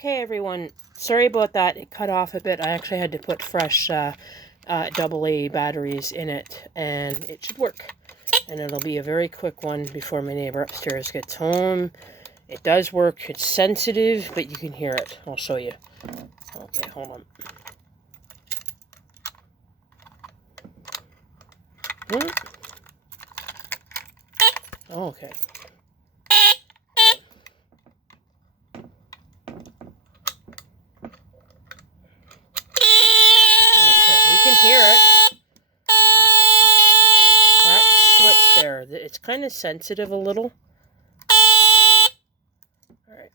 Okay, everyone. Sorry about that. It cut off a bit. I actually had to put fresh AA batteries in it, and it should work. And it'll be a very quick one before my neighbor upstairs gets home. It does work. It's sensitive, but you can hear it. I'll show you. Okay, hold on. Oh, okay. Hear it. That switch there, it's kind of sensitive a little. Alright.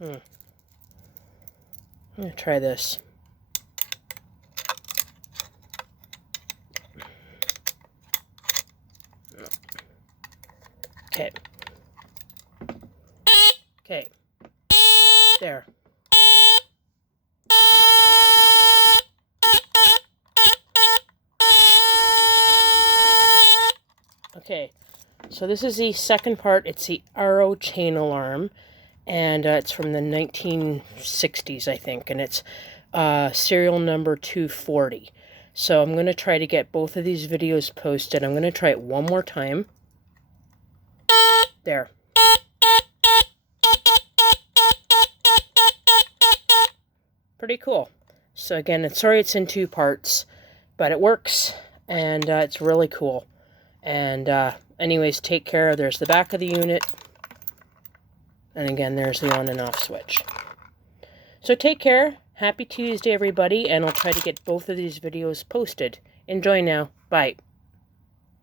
I'm going to try this. Okay. Okay. There. Okay, so this is the second part. It's the ARO chain alarm, and it's from the 1960s, I think, and it's serial number 240. So I'm going to try to get both of these videos posted. I'm going to try it one more time. There. Pretty cool. So again, sorry it's in two parts, but it works, and it's really cool. And anyways, take care. There's the back of the unit. And again, there's the on and off switch. So take care. Happy Tuesday, everybody. And I'll try to get both of these videos posted. Enjoy now. Bye.